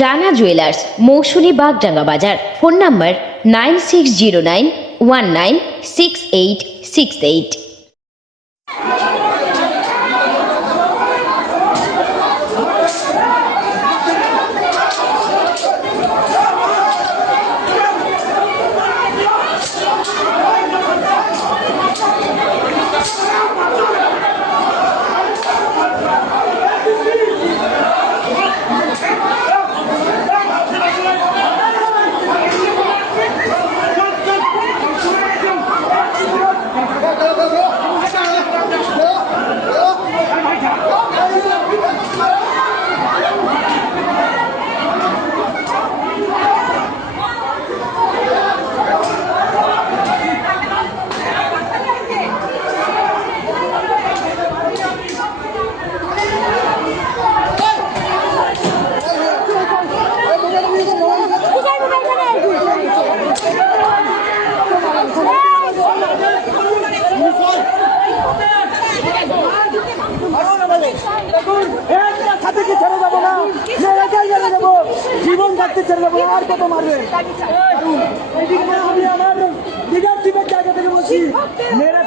Rana jewellers Mousumi Bagdanga বাজার। Phone number nine six zero nine one nine six eight six eight. দেখুন ছেড়ে যাব না মেয়েটাই ছেড়ে যাব জীবন থাকতে ছেড়ে যাব আর কত মারবে আমি আমার লিডারশিপের জায়গা থেকে বলছি। ফেলল